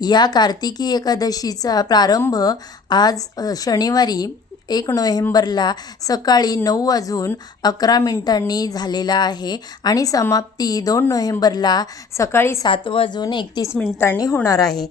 या कार्तिकी एकादशीचा प्रारंभ आज शनिवारी एक नोव्हेंबरला सकाळी नऊ वाजून अकरा मिनिटांनी झालेला आहे आणि समाप्ती दोन नोव्हेंबरला सकाळी सात वाजून एकतीस मिनिटांनी होणार आहे.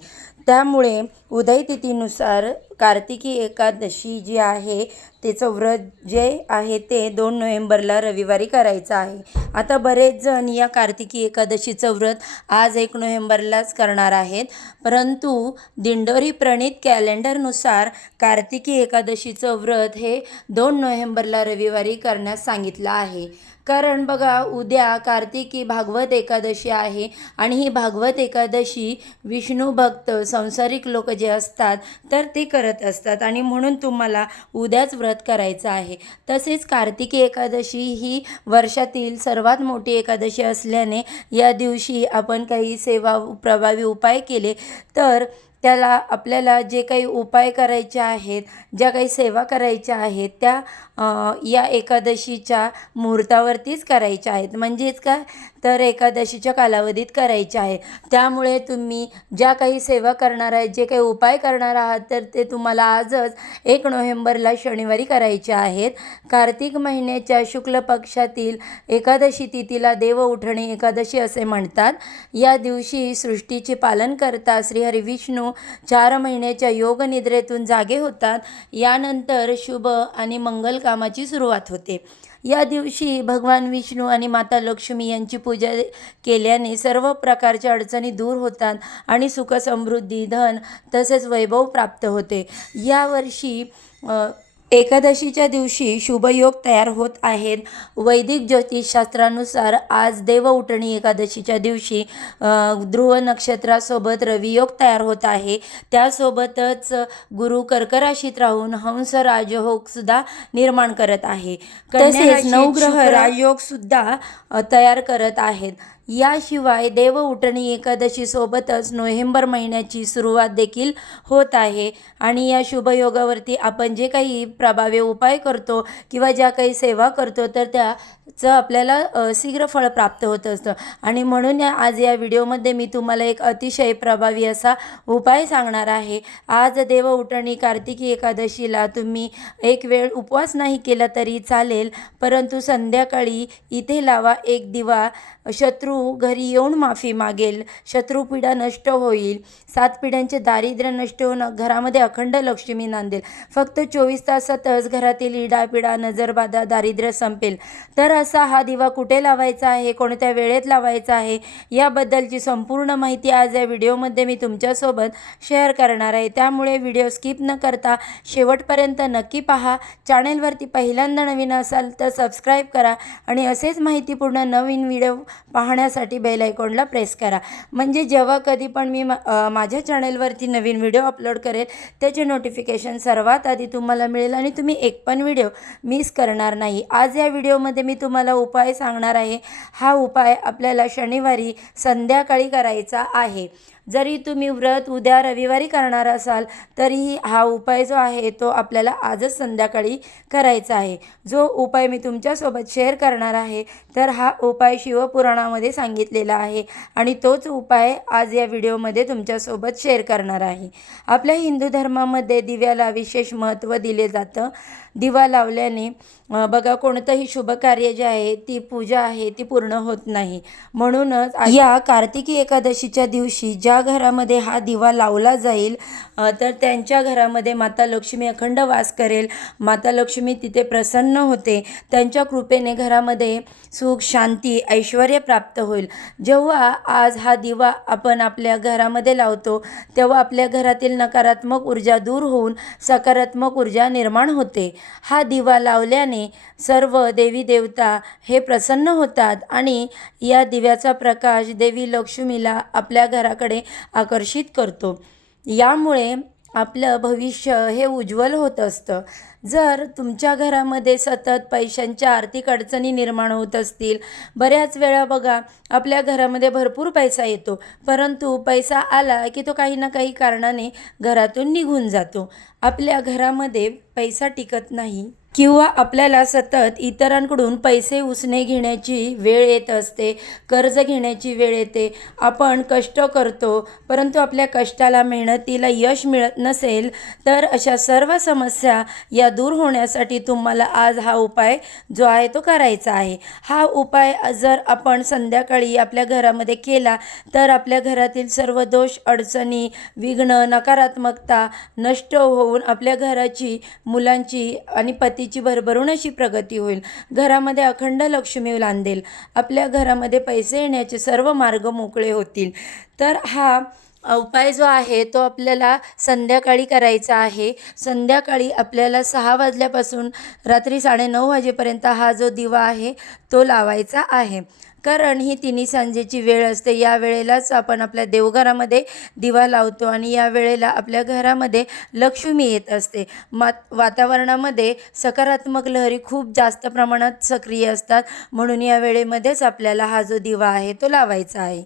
त्यामुळे उदयतिथीनुसार कार्तिकी एकादशी जी आहे त्याचं व्रत जे आहे ते दोन नोव्हेंबरला रविवारी करायचं आहे. आता बरेच जण या कार्तिकी एकादशीचं व्रत आज एक नोव्हेंबरलाच करणार आहेत. परंतु दिंडोरी प्रणित कॅलेंडरनुसार कार्तिकी एकादशीचं व्रत हे दोन नोव्हेंबरला रविवारी करण्यास सांगितलं आहे. कारण बघा उद्या कार्तिकी भागवत एकादशी आहे आणि ही भागवत एकादशी विष्णू भक्त संसारिक लोक जे असतात तर ते करत असतात. आणि म्हणून तुम्हाला उद्याच व्रत करायचं आहे. तसेच कार्तिकी एकादशी ही वर्षातील सर्वात मोठी एकादशी असल्याने या दिवशी आपण काही सेवा प्रभावी उपाय केले तर त्याला आपल्याला जे काही उपाय करायचे आहेत ज्या काही सेवा करायच्या आहेत त्या या एकादशीच्या मुहूर्तावरतीच करायच्या आहेत. म्हणजेच काय? तर एकादशीच्या कालावधीत करायचे आहे. त्यामुळे तुम्ही ज्या काही सेवा करणार आहेत जे काही उपाय करणार आहात तर ते तुम्हाला आजच एक नोव्हेंबरला शनिवारी करायचे आहेत. कार्तिक महिन्याच्या शुक्ल पक्षातील एकादशी तिथीला देव उठणे एकादशी असे म्हणतात. या दिवशी सृष्टीचे पालन करता श्रीहरी विष्णू चार महिन्याच्या योगनिद्रेतून जागे होतात. यानंतर शुभ आणि मंगल कामाची सुरुवात होते. या दिवशी भगवान विष्णू आणि माता लक्ष्मी यांची पूजा केल्याने सर्व प्रकारच्या अडचणी दूर होतात आणि सुखसमृद्धी धन तसेच वैभव प्राप्त होते. यावर्षी एकादशीच्या दिवशी शुभयोग तयार होत आहेत. वैदिक ज्योतिषशास्त्रानुसार आज देव उठणी एकादशीच्या दिवशी ध्रुव नक्षत्रासोबत रवियोग तयार होत आहे. त्यासोबतच गुरु कर्क राशीत राहून हंस राजयोग सुद्धा निर्माण करत आहे. तसेच नवग्रह राजयोग सुद्धा अ, तयार करत आहेत. याशिवाय देवउठणी एकादशीसोबतच नोव्हेंबर महिन्याची सुरुवात देखील होत आहे. आणि या शुभयोगावरती आपण जे काही प्रभावी उपाय करतो किंवा ज्या काही सेवा करतो तर त्याचं आपल्याला शीघ्रफळ शीघ्र फळ प्राप्त होत असतं. आणि म्हणून या आज या व्हिडिओमध्ये मी तुम्हाला एक अतिशय प्रभावी असा उपाय सांगणार आहे. आज देवउठणी कार्तिकी एकादशीला तुम्ही एक वेळ उपवास नाही केला तरी चालेल परंतु संध्याकाळी इथे लावा एक दिवा शत्रू घरी येऊन माफी मागेल. शत्रुपीडा नष्ट होईल. सात पिढ्यांचे दारिद्र्य नष्ट होऊन घरामध्ये अखंड लक्ष्मी नांदेल. फक्त चोवीस तासातच घरातील इडापिडा नजरबाधा दारिद्र्य संपेल. तर असा हा दिवा कुठे लावायचा आहे? कोणत्या वेळेत लावायचा आहे? याबद्दलची संपूर्ण माहिती आज या व्हिडिओमध्ये मी तुमच्यासोबत शेअर करणार आहे. त्यामुळे व्हिडिओ स्किप न करता शेवटपर्यंत नक्की पहा. चॅनेलवरती पहिल्यांदा नवीन असाल तर सबस्क्राईब करा आणि असेच माहितीपूर्ण नवीन व्हिडिओ पाहण्यासाठी बेल आयकॉनला प्रेस करा. म्हणजे जेव्हा कधी पण मी माझ्या चॅनेलवरती नवीन व्हिडिओ अपलोड करेल त्याचे नोटिफिकेशन सर्वात आधी तुम्हाला मिळेल आणि तुम्ही एक पण व्हिडिओ मिस करणार नाही. आज या व्हिडिओमध्ये मी तुम्हाला उपाय सांगणार आहे. हा उपाय आपल्याला शनिवारी संध्याकाळी करायचा आहे. जरी तुम्ही व्रत उद्या रविवारी करणार असाल तरीही हा उपाय जो आहे तो आपल्याला आजच संध्याकाळी करायचा आहे. जो उपाय मी तुमच्यासोबत शेअर करणार आहे तर हा उपाय शिवपुराणामध्ये सांगितलेला आहे आणि तोच उपाय आज या व्हिडिओमध्ये तुमच्यासोबत शेअर करणार आहे. आपल्या हिंदू धर्मामध्ये दिव्याला विशेष महत्त्व दिले जातं. दिवा लावल्याने बघा कोणतंही शुभ कार्य जे आहे ती पूजा आहे ती पूर्ण होत नाही. म्हणूनच या कार्तिकी एकादशीच्या दिवशी ज्या घरामध्ये हा दिवा लावला जाईल तर त्यांच्या घरामध्ये माता लक्ष्मी अखंड वास करेल. माता लक्ष्मी तिथे प्रसन्न होते. त्यांच्या कृपेने घरामध्ये सुख शांती ऐश्वर प्राप्त होईल. जेव्हा आज हा दिवा आपण आपल्या घरामध्ये लावतो तेव्हा आपल्या घरातील नकारात्मक ऊर्जा दूर होऊन सकारात्मक ऊर्जा निर्माण होते. हा दिवा लावल्याने सर्व देवी देवता हे प्रसन्न होतात आणि या दिव्याचा प्रकाश देवी लक्ष्मीला आपल्या घराकडे आकर्षित करतो. यामुळे आपलं भविष्य हे उज्ज्वल होत असतं. जर तुमच्या घरामध्ये सतत पैशांच्या आर्थिक अडचणी निर्माण होत असतील बऱ्याच वेळा बघा आपल्या घरामध्ये भरपूर पैसा येतो. परंतु पैसा आला की तो काही ना काही कारणाने घरातून निघून जातो. आपल्या घरामध्ये पैसा टिकत नाही. किंवा आपल्याला सतत इतरांकडून पैसे उसने घेण्याची वेळ येत असते कर्ज घेण्याची वेळ येते आपण कष्ट करतो परंतु आपल्या कष्टाला मेहनतीला यश मिळत नसेल तर अशा सर्व समस्या या दूर होण्यासाठी तुम्हाला आज हा उपाय जो आहे तो करायचा आहे. हा उपाय जर आपण संध्याकाळी आपल्या घरामध्ये केला तर आपल्या घरातील सर्व दोष अडचणी विघ्न नकारात्मकता नष्ट होऊन आपल्या घराची मुलांची आणि पतीची भरभरून अशी प्रगती होईल. घरामध्ये अखंड लक्ष्मी लांदेल. आपल्या घरामध्ये पैसे येण्याचे सर्व मार्ग मोकळे होतील. तर हा उपाय जो आहे तो आपल्याला संध्याकाळी करायचा आहे. संध्याकाळी आपल्याला सहा वाजल्यापासून रात्री साडेनऊ वाजेपर्यंत हा जो दिवा आहे तो लावायचा आहे. कारण ही तिन्ही सांजेची वेळ असते. या वेळेलाच आपण आपल्या देवघरामध्ये दिवा लावतो आणि या वेळेला आपल्या घरामध्ये लक्ष्मी येत असते. मात वातावरणामध्ये सकारात्मक लहरी खूप जास्त प्रमाणात सक्रिय असतात. म्हणून या वेळेमध्येच आपल्याला हा जो दिवा आहे तो लावायचा आहे.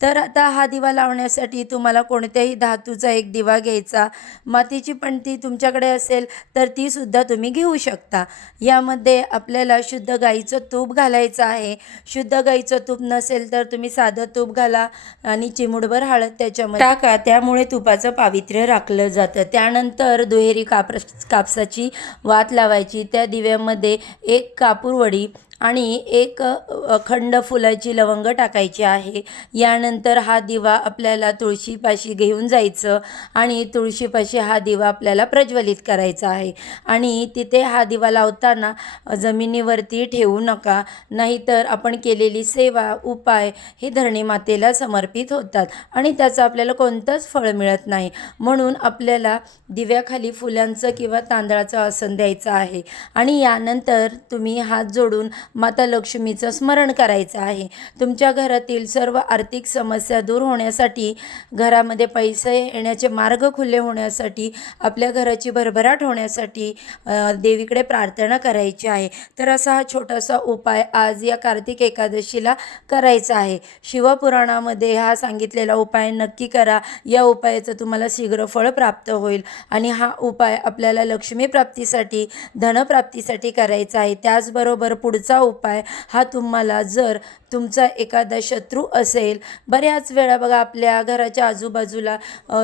तर आता हा दिवा लावण्यासाठी तुम्हाला कोणत्याही धातूचा एक दिवा घ्यायचा मातीची पणती तुमच्याकडे असेल तर तीसुद्धा तुम्ही घेऊ शकता. यामध्ये आपल्याला शुद्ध गाईचं तूप घालायचं आहे. शुद्ध गाईचं तूप नसेल तर तुम्ही साधं तूप घाला आणि चिमुडभर हळद त्याच्यामध्ये टाका. त्यामुळे तुपाचं पावित्र्य राखलं जातं. त्यानंतर दुहेरी काप कापसाची वात लावायची. त्या दिव्यामध्ये एक कापूरवडी आणि एक अखंड फुलाची लवंग टाकायची आहे. यानंतर हा दिवा आपल्याला तुळशीपाशी घेऊन जायचं आणि तुळशीपाशी हा दिवा आपल्याला प्रज्वलित करायचा आहे. आणि तिथे हा दिवा लावताना जमिनीवरती ठेवू नका. नाहीतर आपण केलेली सेवा उपाय हे धरणी मातेला समर्पित होतात आणि त्याचं आपल्याला कोणतंच फळ मिळत नाही. म्हणून आपल्याला दिव्याखाली फुलांचं किंवा तांदळाचं आसन द्यायचं आहे. आणि यानंतर तुम्ही हात जोडून माता लक्ष्मीचं स्मरण करायचं आहे. तुमच्या घरातील सर्व आर्थिक समस्या दूर होण्यासाठी घरामध्ये पैसे येण्याचे मार्ग खुले होण्यासाठी आपल्या घराची भरभराट होण्यासाठी देवीकडे प्रार्थना करायची आहे. तर असा हा छोटासा उपाय आज या कार्तिक एकादशीला करायचा आहे. शिवपुराणामध्ये हा सांगितलेला उपाय नक्की करा. या उपायाचं तुम्हाला शीघ्र फळ प्राप्त होईल. आणि हा उपाय आपल्याला लक्ष्मीप्राप्तीसाठी धनप्राप्तीसाठी करायचा आहे. त्याचबरोबर पुढचा उपाय हा तुम्हाला जर तुमचा एखादा शत्रू असेल बऱ्याच वेळा बघा आपल्या घराच्या आजूबाजूला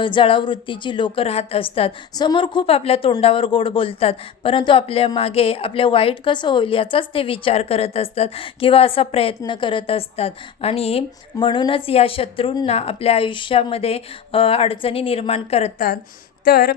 जळावृत्तीची लोक राहत असतात. समोर खूप आपल्या तोंडावर गोड बोलतात परंतु आपल्या मागे आपल्या वाईट कसं होईल याचाच ते विचार करत असतात किंवा असा प्रयत्न करत असतात. आणि म्हणूनच या शत्रूंना आपल्या आयुष्यामध्ये अडचणी निर्माण करतात. तर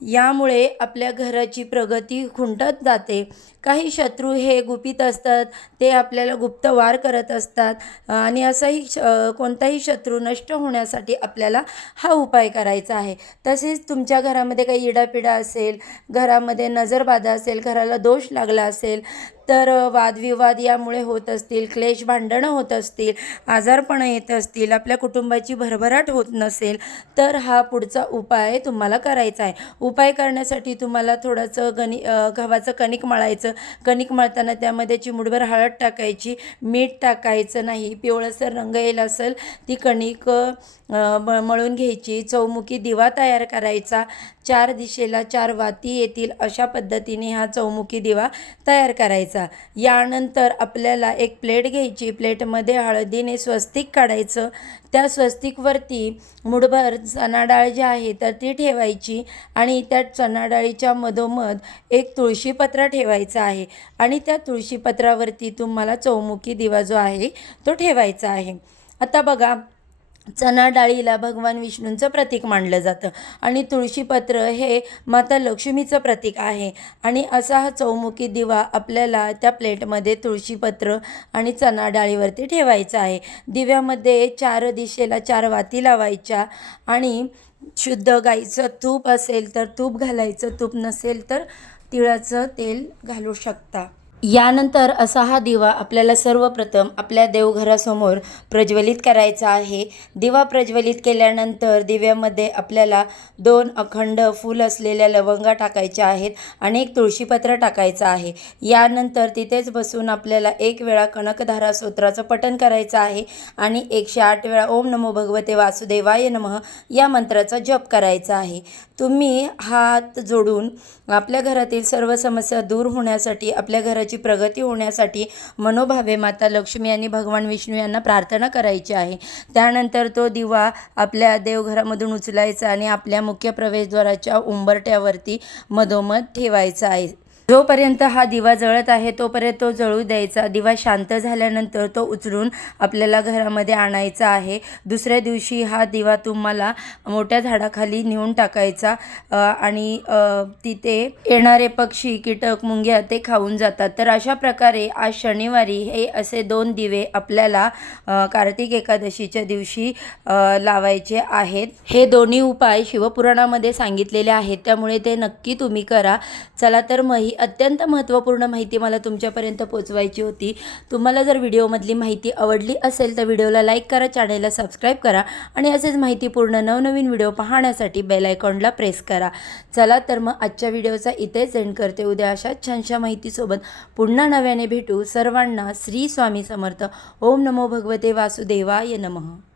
यामुळे आपल्या घराची प्रगती खुंटत जाते. काही शत्रू हे गुपित असतात ते आपल्याला गुप्त वार करत असतात. आणि असाही श कोणताही शत्रू नष्ट होण्यासाठी आपल्याला हा उपाय करायचा आहे. तसेच तुमच्या घरामध्ये काही इडापिडा असेल घरामध्ये नजरबाधा असेल घराला दोष लागला असेल तर वादविवाद यामुळे होत असतील क्लेश भांडणं होत असतील आजारपणं येत असतील आपल्या कुटुंबाची भरभराट होत नसेल तर हा पुढचा उपाय तुम्हाला करायचा आहे. उपाय करण्यासाठी तुम्हाला थोडंसं गणी गव्हाचं कणिक मळायचं कणिक मळताना त्यामध्ये चिमुडभर हळद टाकायची मीठ टाकायचं नाही पिवळसर रंग येईल असेल ती कणिक म मळून घ्यायची चौमुखी दिवा तयार करायचा चार दिशेला चार वाती येतील अशा पद्धतीने हा चौमुखी दिवा तयार करायचा. यानंतर आपल्याला एक प्लेट घ्यायची प्लेटमध्ये हळदीने स्वस्तिक काढायचं. त्या स्वस्तिकवरती मुठभर चणाडाळ जी आहे तर ती ठेवायची आणि त्या चणाडाळीच्या मधोमध एक तुळशीपत्र ठेवायचा. आहे. आणि त्या तुळशीपत्रावरती तुम्हाला चौमुखी दिवा जो आहे तो ठेवायचा आहे. आता बघा चणा डाळीला भगवान विष्णूंचं प्रतीक मानलं जातं. आणि तुळशीपत्र हे माता लक्ष्मीचं प्रतीक आहे. आणि असा हा चौमुखी दिवा आपल्याला त्या प्लेटमध्ये तुळशीपत्र आणि चणा डाळीवरती ठेवायचा आहे. दिव्यामध्ये चार दिशेला चार वाती लावायच्या आणि शुद्ध गाईचं तूप असेल तर तूप घालायचं तूप नसेल तर तिळाचं तेल घालू शकता. यानंतर असा हा दिवा आपल्याला सर्वप्रथम आपल्या देवघरासमोर प्रज्वलित करायचा आहे. दिवा प्रज्वलित केल्यानंतर दिव्यामध्ये आपल्याला दोन अखंड फूल असलेल्या लवंगा टाकायच्या आहेत आणि एक तुळशीपत्र टाकायचं आहे. यानंतर तिथेच बसून आपल्याला एक वेळा कनकधारा सूत्राचं पठण करायचं आहे आणि एकशे आठ वेळा ओम नमो भगवते वासुदेवाय नमः या मंत्राचा जप करायचा आहे. तुम्ही हात जोडून आपल्या घरातील सर्व समस्या दूर होण्यासाठी आपल्या घराची प्रगती होण्यासाठी मनोभावे माता लक्ष्मी आणि भगवान विष्णू यांना प्रार्थना करायची आहे. त्यानंतर तो दिवा आपल्या देवघरामधून उचलायचा आणि आपल्या मुख्य प्रवेशद्वाराच्या उंबरट्यावरती मधोमध ठेवायचा आहे. जोपर्यंत हा दिवा जळत आहे तोपर्यंत तो जळू द्यायचा. दिवा शांत झाल्यानंतर तो उचलून आपल्याला घरामध्ये आणायचा आहे. दुसऱ्या दिवशी हा दिवा तुम्हाला मोठ्या झाडाखाली नेऊन टाकायचा आणि तिथे येणारे पक्षी कीटक मुंग्या ते खाऊन जातात. तर अशा प्रकारे आज शनिवारी हे असे दोन दिवे आपल्याला कार्तिक एकादशीच्या दिवशी लावायचे आहेत. हे दोन्ही उपाय शिवपुराणामध्ये सांगितलेले आहेत. त्यामुळे ते नक्की तुम्ही करा. चला तर मग ही अत्यंत महत्त्वपूर्ण माहिती मला तुमच्यापर्यंत पोचवायची होती. तुम्हाला जर व्हिडिओमधली माहिती आवडली असेल तर व्हिडिओला लाईक करा चॅनेलला सबस्क्राईब करा आणि असेच माहितीपूर्ण नवनवीन व्हिडिओ पाहण्यासाठी बेल आयकॉनला प्रेस करा. चला तर मग आजच्या व्हिडिओचा इथेच एंड करते. उद्या अशाच छानशा माहितीसोबत पुन्हा नव्याने भेटू. सर्वांना श्री स्वामी समर्थ. ओम नमो भगवते वासुदेवाय नमः.